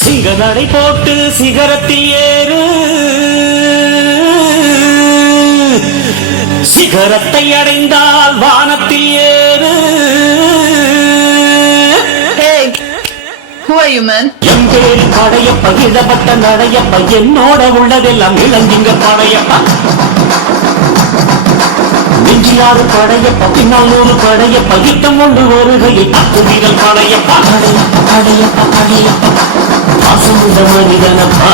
சிங்க நடை போட்டு சிகரத்தில் ஏறு, சிகரத்தை அடைந்தால் வானத்தில் ஏறு. என் பேரு படையப்ப, இழப்பட்ட நடையப்ப, என்னோட உள்ளதெல்லாம் இளஞ்சிங்க படையப்பா. நெஞ்சிலாறு படையப்ப, பின்னால் 100 படையப்ப, யுத்தம் கொண்டு வருகையில் 10 வீரல் படையப்பா. படையப்பா படையப்பா படையப்பா, பாசமுள்ள மனிதனப்பா,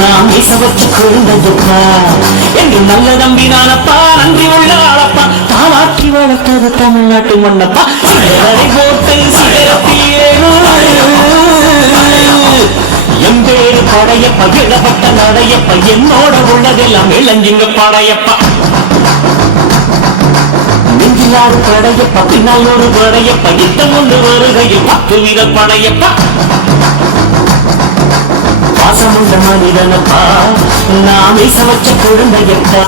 நாம் இச வச்சு குழந்தையப்பா, என்று நல்ல நம்பி நானப்பா, நன்றி உள்ள ஆளப்பா, தாளாற்றி வளர்த்தது தமிழ்நாட்டு மண்ணப்பா. சிகரை போட்டு சிகரத்தில் ஏறு, என் பேரு படையப்ப, இழப்பட்ட நடையப்ப, என்னோட உள்ளதெல்லாம் இளஞ்சிங்க படையப்பா. நெஞ்சிலாறு படையப்ப, பின்னால் 100 படையப்ப, யுத்தம் கொண்டு வருகையில் 10 வீரல் படையப்பா. பாசமுள்ள மனிதனப்பா, நாம் இச வச்ச குழந்தையப்பா.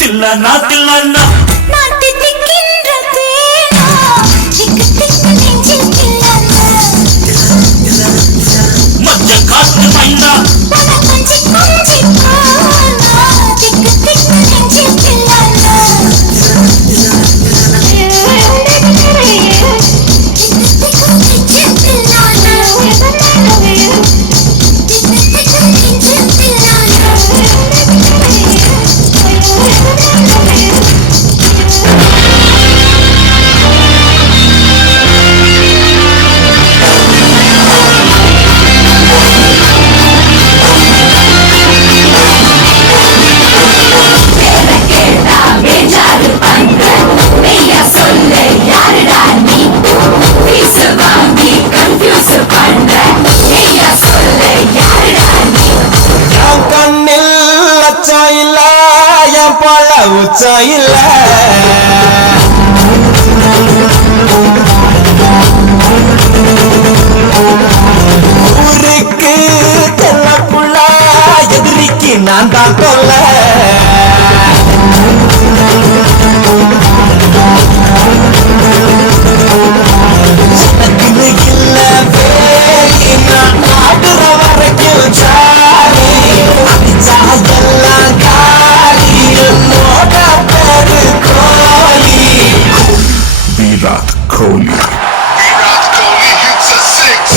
தில்லனா தில்லனா நாட்டி திக்கின்ற தேனா, திக்கு திக்கு நெஞ்சில் தில்லனா, மஞ்ச காத்து மைனா, பல கொஞ்சி கொஞ்சி போனா, திக்கு திக்கு நெஞ்சில் தில்லனா, பழ உச்சா இல்ல, ஊருக்கு தெல்ல புள்ள, எதிரிக்கு நான் தான் கொல்ல. இல்ல வேலி, நான் ஆடுற வரைக்கும் ஜாலி, அடிச்சா எல்லாம் காலி, என்னோட பேரு கோலி. Virat Kohli. Virat Kohli hits a 6.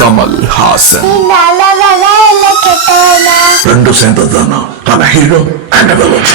Kamal Haasan. நல்லவனா இல்ல கெட்டவனா? రెండు சேர்ந்ததுதானா? ஆனா ஹீரோ அண்ட் வில்லன்.